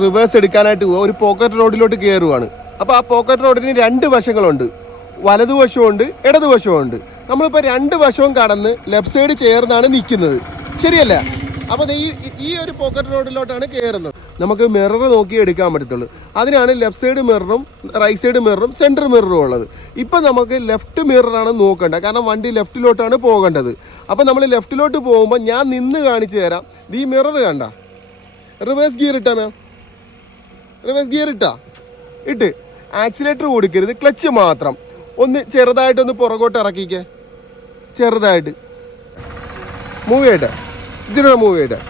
Reverse എടുക്കാനായിട്ട് പോവുക. ഒരു പോക്കറ്റ് റോഡിലോട്ട് കയറുവാണ് അപ്പോൾ ആ പോക്കറ്റ് റോഡിന് രണ്ട് വശങ്ങളുണ്ട്. വലതുവശമുണ്ട് ഇടതുവശമുണ്ട് നമ്മളിപ്പോൾ രണ്ട് വശവും കടന്ന് ലെഫ്റ്റ് സൈഡ് ചേർന്നാണ് നിൽക്കുന്നത്. ശരിയല്ല? അപ്പോൾ ഈ ഈ ഒരു പോക്കറ്റ് റോഡിലോട്ടാണ് കയറുന്നത് നമുക്ക് മിറർ നോക്കി എടുക്കാൻ പറ്റത്തുള്ളൂ. അതിനാണ് ലെഫ്റ്റ് സൈഡ് മിററും റൈറ്റ് സൈഡ് മിററും സെന്റർ മിററും ഉള്ളത്. ഇപ്പം നമുക്ക് ലെഫ്റ്റ് മിററാണ് നോക്കേണ്ടത് കാരണം വണ്ടി ലെഫ്റ്റിലോട്ടാണ് പോകേണ്ടത്. അപ്പോൾ നമ്മൾ ലെഫ്റ്റിലോട്ട് പോകുമ്പോൾ ഞാൻ നിന്ന് കാണിച്ചു തരാം. ഈ മിറർ കണ്ട. റിവേഴ്സ് ഗിയർ ഇട്ടാ മാം. റിവേഴ്സ് ഗിയർ ഇട്ടാ. ഇട്ട്. ആക്സിലേറ്റർ കൊടുക്കരുത് ക്ലച്ച് മാത്രം. ഒന്ന് ചെറുതായിട്ട് ഒന്ന് പുറകോട്ട് ഇറക്കിക്കേ. ചെറുതായിട്ട്. മൂവ് ചെയ്യട്ടെ. ഇതിന് കൂടെ മൂവ് ചെയ്യട്ടെ.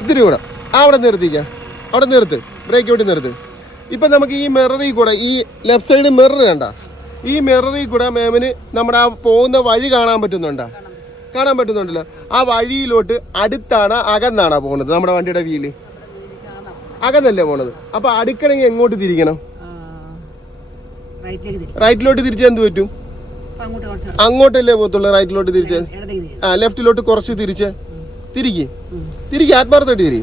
ഇതിന് കൂടെ. അവിടെ നിർത്തിക്ക. അവിടെ നിർത്ത്. ബ്രേക്ക് ഔട്ടി നിർത്ത്. ഇപ്പം നമുക്ക് ഈ മിററിൽ കൂടെ ഈ ലെഫ്റ്റ് സൈഡ് മിറർ കണ്ട. ഈ മിററിൽ കൂടെ മാമിന് നമ്മുടെ ആ പോകുന്ന വഴി കാണാൻ പറ്റുന്നുണ്ടോ? കാണാൻ പറ്റുന്നുണ്ടല്ലോ. ആ വഴിയിലോട്ട് അടുത്താണ് അകന്നാണ് പോകുന്നത് നമ്മുടെ വണ്ടിയുടെ വീൽ അകന്നല്ലേ പോണത്? അപ്പൊ അടുക്കണമെങ്കിൽ എങ്ങോട്ട് തിരിക്കണം റൈറ്റിലോട്ട് തിരിച്ചാൽ എന്ത് പറ്റും? അങ്ങോട്ടല്ലേ പോകത്തുള്ളൂ റൈറ്റിലോട്ട് തിരിച്ചാൽ ആ ലെഫ്റ്റിലോട്ട് കുറച്ച് തിരിച്ച് തിരികെ തിരികെ ആത്മാർത്ഥമായിട്ട് തിരി.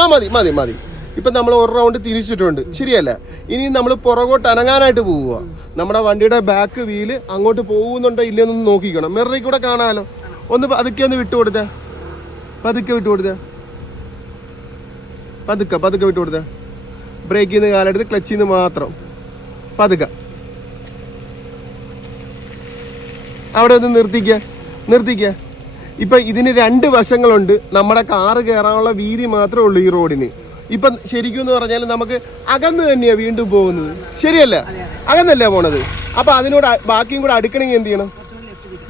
ആ മതി മതി മതി. ഇപ്പം നമ്മൾ ഒരു റൗണ്ട് തിരിച്ചിട്ടുണ്ട്. ശരിയല്ല? ഇനി നമ്മൾ പുറകോട്ട് അനങ്ങാനായിട്ട് പോവുക നമ്മുടെ വണ്ടിയുടെ ബാക്ക് വീൽ അങ്ങോട്ട് പോകുന്നുണ്ടോ ഇല്ലെന്നൊന്ന് നോക്കിക്കണം. മിററിൽ കൂടെ കാണാമല്ലോ ഒന്ന് പതുക്കെ ഒന്ന് വിട്ടുകൊടുത്തേ. പതുക്കെ വിട്ടുകൊടുത്തേ. പതുക്കെ പതുക്കെ വിട്ടുകൊടുത്തേ ബ്രേക്കിൽ നിന്ന് കാലെടുത്ത് ക്ലച്ചിൽ നിന്ന് മാത്രം. പതുക്കെ. അവിടെ ഒന്ന് നിർത്തിക്ക നിർത്തിക്ക. ഇപ്പൊ ഇതിന് രണ്ട് വശങ്ങളുണ്ട്. നമ്മുടെ കാറ് കയറാനുള്ള വീതി മാത്രമേ ഉള്ളൂ ഈ റോഡിന്. ഇപ്പൊ ശരിക്കും എന്ന് പറഞ്ഞാൽ നമുക്ക് അകന്ന് തന്നെയാണ് വീണ്ടും പോകുന്നത്. ശരിയല്ല? അകന്നല്ലേ പോണത്? അപ്പൊ അതിനോട് ബാക്കിയും കൂടെ അടുക്കണമെങ്കിൽ എന്ത് ചെയ്യണം?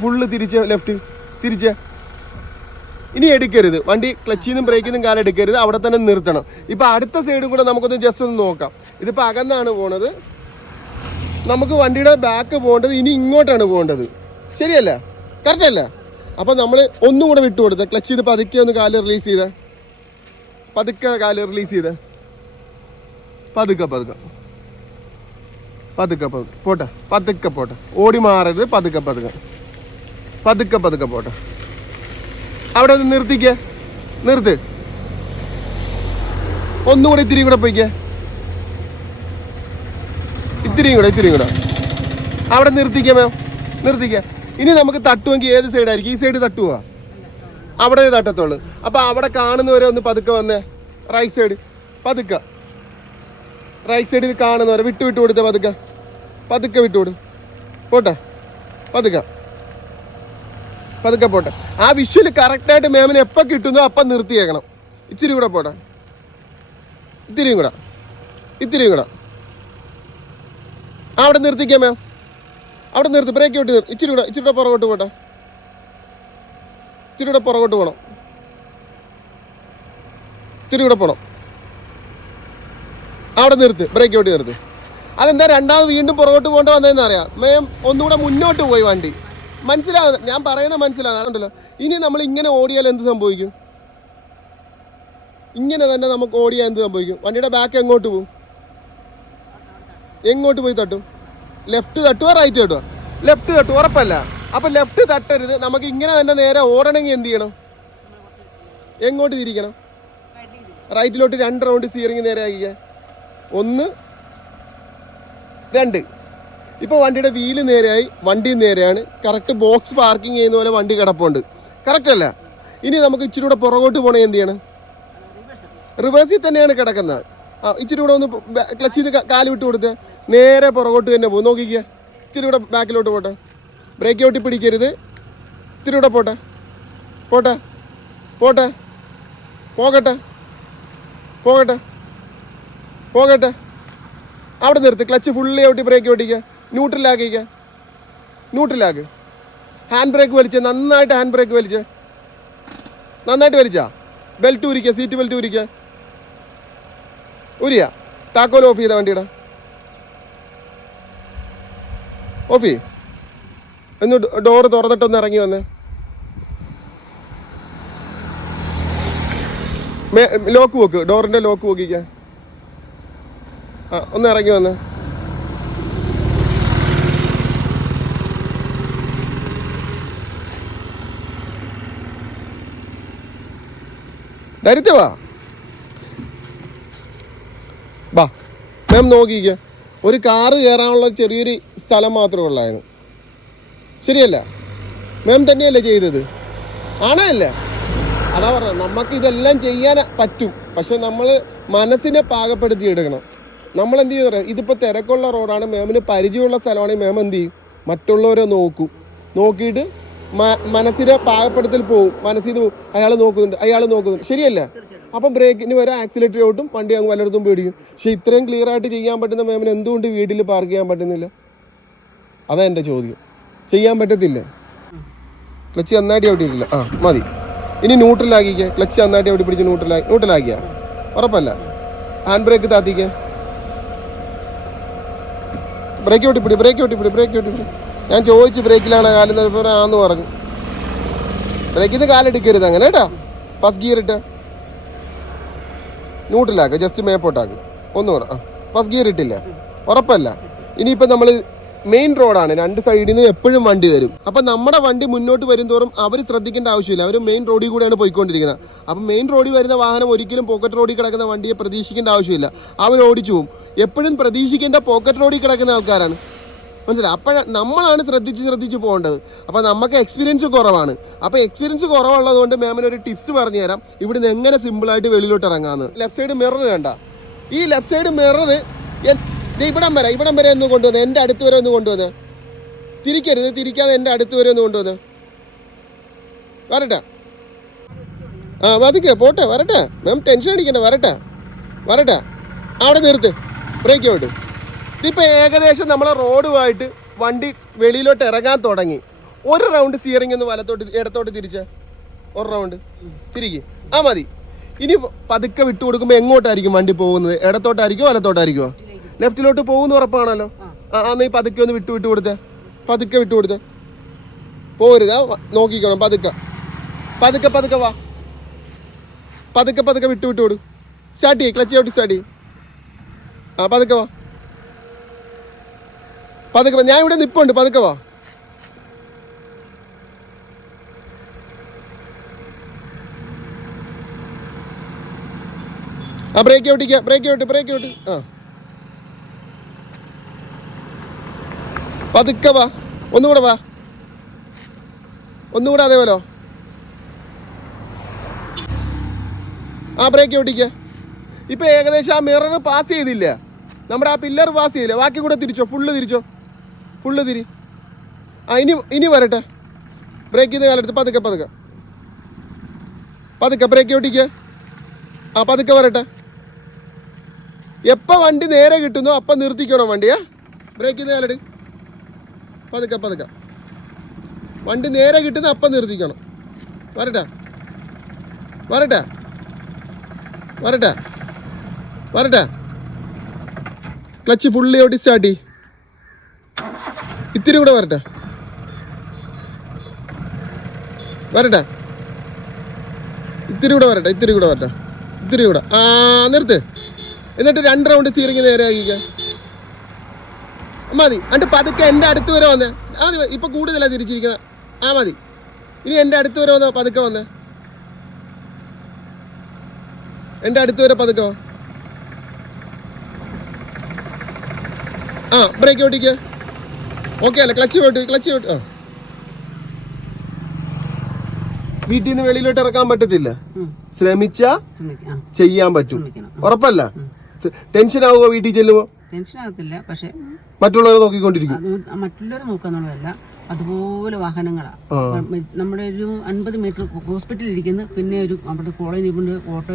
ഫുള്ള് തിരിച്ച്. ലെഫ്റ്റ് തിരിച്ച്. ഇനി എടുക്കരുത്. വണ്ടി ക്ലച്ചിൽ നിന്നും ബ്രേക്കിൽ നിന്നും കാലം എടുക്കരുത്. അവിടെ തന്നെ നിർത്തണം. ഇപ്പൊ അടുത്ത സൈഡും കൂടെ നമുക്കൊന്ന് ജസ്റ്റ് ഒന്ന് നോക്കാം. ഇതിപ്പോ അകന്നാണ് പോണത്. നമുക്ക് വണ്ടിയുടെ ബാക്ക് പോകേണ്ടത് ഇനി ഇങ്ങോട്ടാണ് പോകേണ്ടത്. ശരിയല്ല? കറക്റ്റ് അല്ല? അപ്പൊ നമ്മൾ ഒന്നും കൂടെ വിട്ടു കൊടുത്ത. ക്ലച്ച് ചെയ്ത് പതുക്കെ ഒന്ന് കാൽ റിലീസ് ചെയ്ത. പതുക്കെ കാൽ റിലീസ് ചെയ്ത. പതുക്കെ പതുക്കെ. പതുക്കെ പതുക്കെ. പോട്ടെ. പതുക്കെ പോട്ടെ. ഓടി മാറരുത്. പതുക്കെ പതുക്കെ. പതുക്കെ പതുക്കെ പോട്ടെ. അവിടെ ഒന്ന് നിർത്തിക്ക. നിർത്ത്. ഒന്നുകൂടെ ഇത്തിരി കൂടെ പോയിക്കേ. ഇത്തിരിയും കൂടെ ഇത്തിരിയും കൂടെ. അവിടെ നിർത്തിക്ക മാം. നിർത്തിക്ക. ഇനി നമുക്ക് തട്ടുമെങ്കിൽ ഏത് സൈഡായിരിക്കും ഈ സൈഡ് തട്ടുവാ? അവിടെ തട്ടത്തുള്ളൂ. അപ്പൊ അവിടെ കാണുന്നവരെ ഒന്ന് പതുക്കെ വന്നേ. Right side പതുക്ക. റൈറ്റ് സൈഡിൽ കാണുന്നവരെ വിട്ടു വിട്ടു കൊടുത്തേ പതുക്കെ. പതുക്കെ വിട്ടുകൊടു. പോട്ടെ. പതുക്കെ. പതുക്കെ പോട്ടെ. ആ വിഷ്വൽ കറക്റ്റായിട്ട് മാമിന് എപ്പോൾ കിട്ടുന്നോ അപ്പം നിർത്തിയേക്കണം. ഇച്ചിരി കൂടെ പോട്ടെ. ഇത്തിരിയും കൂടെ. ഇത്തിരിയും കൂടെ. അവിടെ നിർത്തിക്കാം മാം അവിടെ നിർത്തി ബ്രേക്ക് വിട്ട് നിർത്തി ഇച്ചിരി കൂടെ ഇച്ചിരി കൂടെ പുറകോട്ട് പോട്ടെ. ഇച്ചിരി കൂടെ പുറകോട്ട് പോകണം ഇത്തിരി കൂടെ പോകണം അവിടെ നിർത്ത് ബ്രേക്ക് വിട്ട് നിർത്ത്. അതെന്താ രണ്ടാമത് വീണ്ടും പുറകോട്ട് പോകേണ്ട വന്നതെന്ന് അറിയാം മേം ഒന്നുകൂടെ മുന്നോട്ട് പോയി വണ്ടി. മനസ്സിലാവുന്ന ഞാൻ പറയുന്നത് മനസ്സിലാവുന്നുണ്ടല്ലോ ഇനി നമ്മൾ ഇങ്ങനെ ഓടിയാൽ എന്ത് സംഭവിക്കും? ഇങ്ങനെ തന്നെ നമുക്ക് ഓടിയാൽ എന്ത് സംഭവിക്കും? വണ്ടിയുടെ ബാക്ക് എങ്ങോട്ട് പോകും എങ്ങോട്ട് പോയി തട്ടും? ലെഫ്റ്റ് തട്ടുക റൈറ്റ് തട്ടുക ലെഫ്റ്റ് തട്ടും ഉറപ്പല്ല. അപ്പൊ ലെഫ്റ്റ് തട്ടരുത്. നമുക്ക് ഇങ്ങനെ തന്നെ നേരെ ഓടണമെങ്കിൽ എന്ത് ചെയ്യണം? എങ്ങോട്ട് തിരിക്കണം? റൈറ്റിലോട്ട് രണ്ട് റൗണ്ട് സ്റ്റിയറിംഗ് നേരെ ആക്കിയ ഒന്ന് രണ്ട്. ഇപ്പോൾ വണ്ടിയുടെ വീൽ നേരെയായി വണ്ടി നേരെയാണ്. കറക്റ്റ് ബോക്സ് പാർക്കിംഗ് ചെയ്യുന്ന പോലെ വണ്ടി കിടപ്പുണ്ട്. കറക്റ്റ് അല്ല? ഇനി നമുക്ക് ഇച്ചിരി കൂടെ പുറകോട്ട് പോകണേ എന്ത് ചെയ്യണം? റിവേഴ്സിൽ തന്നെയാണ് കിടക്കുന്നത്. ആ ഇച്ചിരി കൂടെ ഒന്ന് ക്ലച്ച് ചെയ്ത് കാൽ വിട്ട് കൊടുത്ത് നേരെ പുറകോട്ട് തന്നെ പോകും നോക്കിക്കുക ഇച്ചിരി കൂടെ ബാക്കിലോട്ട് പോട്ടെ. ബ്രേക്ക് ഔട്ടി പിടിക്കരുത്. ഇത്തിരി കൂടെ പോട്ടെ. പോട്ടെ. പോട്ടെ. പോകട്ടെ. പോകട്ടെ. പോകട്ടെ. അവിടെ നിർത്ത്. ക്ലച്ച് ഫുള്ളി ഔട്ടി ബ്രേക്ക് ഓട്ടിക്കുക ന്യൂട്രലാക്കിക്കുക ന്യൂട്രലാക്ക് ഹാൻഡ് ബ്രേക്ക് വലിച്ചേ നന്നായിട്ട് ഹാൻഡ് ബ്രേക്ക് വലിച്ചേ. നന്നായിട്ട് വലിച്ചാ? ബെൽറ്റ് ഉരിക്കുക സീറ്റ് ബെൽറ്റ് ഉരിക്കുക ഉരിയ താക്കോൽ ഓഫ് ചെയ്ത വണ്ടിയുടെ. ഓഫ് ചെയ് ഒന്ന് ഡോറ് തുറന്നിട്ടൊന്ന് ഇറങ്ങി വന്നേ. ലോക്ക് വെക്ക് ഡോറിന്റെ ലോക്ക് വെക്കിക്ക ആ ഒന്ന് ഇറങ്ങി വന്നേ. ധരിച്ചവാ ബാ മാം നോക്കിക്ക. ഒരു കാറ് കയറാനുള്ള ചെറിയൊരു സ്ഥലം മാത്രമേ ഉള്ളായിരുന്നു. ശരിയല്ല? മാം തന്നെയല്ലേ ചെയ്തത്? ആണല്ല? അതാ പറഞ്ഞത് നമുക്ക് ഇതെല്ലാം ചെയ്യാൻ പറ്റും. പക്ഷെ നമ്മൾ മനസ്സിനെ പാകപ്പെടുത്തി എടുക്കണം നമ്മൾ എന്ത് ചെയ്യുന്നത് ഇതിപ്പോൾ തിരക്കുള്ള റോഡാണ്. മാമിന് പരിചയമുള്ള സ്ഥലമാണെങ്കിൽ മാം എന്ത് ചെയ്യും? മറ്റുള്ളവരെ നോക്കൂ. നോക്കിയിട്ട് മനസ്സിനെ പാകപ്പെടുത്തൽ പോവും. മനസ്സിൽ അയാൾ നോക്കുന്നുണ്ട്. അയാൾ നോക്കുന്നുണ്ട്. ശരിയല്ല? അപ്പം ബ്രേക്കിന് വരെ ആക്സിലേറ്റർ ഓട്ടും വണ്ടി അങ്ങ് വല്ലയിടത്തും പേടിക്കും. പക്ഷെ ഇത്രയും ക്ലിയർ ആയിട്ട് ചെയ്യാൻ പറ്റുന്ന മാമിന് എന്തുകൊണ്ട് വീട്ടിൽ പാർക്ക് ചെയ്യാൻ പറ്റുന്നില്ല? അതാ എന്റെ ചോദ്യം. ചെയ്യാൻ പറ്റത്തില്ല? ക്ലച്ച് നന്നായിട്ട് അവിടെ ഇട്ടില്ല ആ മതി. ഇനി ന്യൂട്രലാക്കിക്കേ ക്ലച്ച് നന്നായിട്ട് അവിടെ പിടിച്ച് ന്യൂട്രലാക്കി ന്യൂട്രലാക്കിയ ഉറപ്പല്ല. ഹാൻഡ് ബ്രേക്ക് താത്തിക്കേ. ബ്രേക്ക് ഔട്ടി പിടി ബ്രേക്ക് ഔട്ടി പിടി ബ്രേക്ക് ഔട്ടി പിടി. ഞാൻ ചോദിച്ചു ബ്രേക്കിലാണ് കാലെന്ന് പറഞ്ഞപ്പോൾ ആന്ന് പറഞ്ഞു. ബ്രേക്കിൽ നിന്ന് കാലെടുക്കരുത് അങ്ങനെ കേട്ടോ. ഫസ്റ്റ് ഗിയർ ഇട്ട്. ന്യൂട്രലാക്കുക ജസ്റ്റ് മേപ്പോട്ടാക്കുക ഒന്ന് ആ ഫസ്റ്റ് ഗിയർ ഇട്ടില്ല. ഉറപ്പല്ല. ഇനിയിപ്പോൾ നമ്മൾ മെയിൻ റോഡാണ് രണ്ട് സൈഡിൽ നിന്ന് എപ്പോഴും വണ്ടി വരും. അപ്പം നമ്മുടെ വണ്ടി മുന്നോട്ട് വരും തോറും അവർ ശ്രദ്ധിക്കേണ്ട ആവശ്യമില്ല. അവർ മെയിൻ റോഡിൽ കൂടെയാണ് പോയിക്കൊണ്ടിരിക്കുന്നത്. അപ്പം മെയിൻ റോഡിൽ വരുന്ന വാഹനം ഒരിക്കലും പോക്കറ്റ് റോഡിൽ കിടക്കുന്ന വണ്ടിയെ പ്രതീക്ഷിക്കേണ്ട ആവശ്യമില്ല. അവർ ഓടിച്ചു പോകും എപ്പോഴും പ്രതീക്ഷിക്കേണ്ട പോക്കറ്റ് റോഡിൽ കിടക്കുന്ന ആൾക്കാരാണ്. മനസ്സിലായി? അപ്പോൾ നമ്മളാണ് ശ്രദ്ധിച്ച് ശ്രദ്ധിച്ച് പോകേണ്ടത്. അപ്പോൾ നമുക്ക് എക്സ്പീരിയൻസ് കുറവാണ്. അപ്പോൾ എക്സ്പീരിയൻസ് കുറവുള്ളതുകൊണ്ട് മാമിന് ഒരു ടിപ്സ് പറഞ്ഞു തരാം ഇവിടുന്ന് എങ്ങനെ സിമ്പിളായിട്ട് വെളിയിലോട്ട് ഇറങ്ങാമെന്ന് ലെഫ്റ്റ് സൈഡ് മിറർ വേണ്ട. ഈ ലെഫ്റ്റ് സൈഡ് മിറർ ഇവിടം വരെ ഇവിടം വരെ ഒന്ന് കൊണ്ടുവന്ന് എന്റെ അടുത്ത് വരെ ഒന്ന് കൊണ്ടുവന്ന്. തിരിക്കരുത് തിരിക്കാതെ എന്റെ അടുത്ത് വരെ ഒന്ന് കൊണ്ടുവന്ന്. വരട്ടെ? ആ മതിക്ക് പോട്ടെ വരട്ടെ. മാം ടെൻഷൻ അടിക്കണ്ട വരട്ടെ. വരട്ടെ. അവിടെ നിർത്ത്. ബ്രേക്ക് വിട്ട് ഇതിപ്പോൾ ഏകദേശം നമ്മളെ റോഡുമായിട്ട് വണ്ടി വെളിയിലോട്ട് ഇറങ്ങാൻ തുടങ്ങി. ഒരു റൗണ്ട് സിയറിംഗ് ഒന്ന് വലത്തോട്ട് ഇടത്തോട്ട് തിരിച്ച. ഒരു റൗണ്ട് തിരികെ. ആ മതി. ഇനി പതുക്കെ വിട്ടു കൊടുക്കുമ്പോൾ എങ്ങോട്ടായിരിക്കും വണ്ടി പോകുന്നത്? ഇടത്തോട്ടായിരിക്കുമോ വലത്തോട്ടായിരിക്കുമോ ലെഫ്റ്റിലോട്ട് പോകുന്ന ഉറപ്പാണല്ലോ. ആ നീ പതുക്കെ ഒന്ന് വിട്ടു വിട്ടു കൊടുത്തേ. പതുക്കെ വിട്ടു കൊടുത്തേ. പോരുത്. നോക്കിക്കണം പതുക്കെ. പതുക്കെ പതുക്കെ വാ. പതുക്കെ പതുക്കെ വിട്ടു വിട്ടു കൊടു. സ്റ്റാർട്ട് ചെയ്യ് ക്ലച്ച് ഔട്ട് സ്റ്റാർട്ട് ചെയ്യ്. ആ പതുക്കെ വാ. പതുക്കെ. ഞാൻ ഇവിടെ നിപ്പുണ്ട് പതുക്കെ വാ. ആ ബ്രേക്ക് ഔട്ടിക്ക ബ്രേക്ക് ഔട്ട് ബ്രേക്ക് ഔട്ട് ആ. പതുക്കെ വാ ഒന്നുകൂടെ വാ. ഒന്നുകൂടെ അതേപോലോ ആ ബ്രേക്ക് ഔട്ടിക്ക ഇപ്പൊ ഏകദേശം ആ മിറർ പാസ് ചെയ്തില്ല. നമ്മുടെ ആ പില്ലർ പാസ് ചെയ്തില്ല. ബാക്കി കൂടെ തിരിച്ചോ ഫുള്ള് തിരിച്ചോ? ഫുള്ള് തിരി ആ ഇനി ഇനി വരട്ടെ. ബ്രേക്ക് ചെയ്ത് കാലെടുത്ത് പതുക്കെ പതുക്കെ. പതുക്കെ ബ്രേക്ക് ഒട്ടിക്കുക ആ പതുക്കെ വരട്ടെ. എപ്പോൾ വണ്ടി നേരെ കിട്ടുന്നോ അപ്പം നിർത്തിക്കണം വണ്ടിയാ ബ്രേക്ക് ചെയ്ത് കാലെടു. പതുക്കെ പതുക്കെ. വണ്ടി നേരെ കിട്ടുന്ന അപ്പം നിർത്തിക്കണം. വരട്ടെ. വരട്ടെ. വരട്ടെ. വരട്ടെ. ക്ലച്ച് ഫുള്ളി ഓടി സ്റ്റാർട്ട് ഇത്തിരി കൂടെ വരട്ടെ. വരട്ടെ. ഇത്തിരി കൂടെ വരട്ടെ ഇത്തിരി കൂടെ വരട്ടെ ഇത്തിരി കൂടെ. ആ നിർത്ത്. എന്നിട്ട് രണ്ട് റൗണ്ട് സീറിങ് നേരെ ആക്കിക്ക മതി. എന്നിട്ട് പതുക്കെ എന്റെ അടുത്ത് വരെ വന്നേ. ആ മതി. ഇപ്പം കൂടുതലാണ് തിരിച്ചിരിക്കുന്നത്. ആ മതി. ഇനി എന്റെ അടുത്ത് വരെ വന്നോ? പതുക്കെ വന്നേ. എന്റെ അടുത്ത് വരെ പതുക്കെ ആ ബ്രേക്ക് ഓട്ടിക്ക് ഓക്കെ അല്ലേ ക്ലച്ച് ഓട്ട് ക്ലച്ച് ഓട്ട് ആ. വീട്ടിൽ നിന്ന് വെളിയിലോട്ട് ഇറക്കാൻ പറ്റത്തില്ല. ശ്രമിച്ച ചെയ്യാൻ പറ്റും. ഉറപ്പല്ല? ടെൻഷൻ ആവുമോ വീട്ടിൽ ചെല്ലുമ്പോ ടെൻഷൻ ആകത്തില്ല. പക്ഷെ മറ്റുള്ളവരെ നോക്കിക്കൊണ്ടിരിക്കും. മറ്റുള്ളവരെ നോക്കാന്നുള്ളതല്ല അതുപോലെ വാഹനങ്ങളാണ് നമ്മുടെ ഒരു അൻപത് മീറ്റർ ഹോസ്പിറ്റലിൽ ഇരിക്കുന്നു പിന്നെ ഒരു നമ്മുടെ കോളേജ് കൊണ്ട് ഓട്ടോ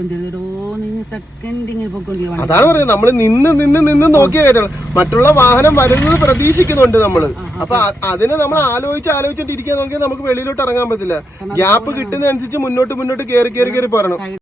നിന്ന് സെക്കൻഡ് ഇങ്ങനെ പോയിക്കൊണ്ടിരിക്കുക അതാണ് പറയുന്നത്. നമ്മൾ നിന്ന് നിന്ന് നിന്ന് നോക്കിയ മറ്റുള്ള വാഹനം വരുന്നത് പ്രതീക്ഷിക്കുന്നുണ്ട് നമ്മൾ അപ്പൊ അതിനെ നമ്മൾ ആലോചിച്ച് ആലോചിച്ചിട്ട് ഇരിക്കാൻ നോക്കിയാൽ നമുക്ക് വെളിയിലോട്ട് ഇറങ്ങാൻ പറ്റില്ല ഗ്യാപ്പ് കിട്ടുന്ന അനുസരിച്ച് മുന്നോട്ട് മുന്നോട്ട് കയറി കയറി കയറി പറയണം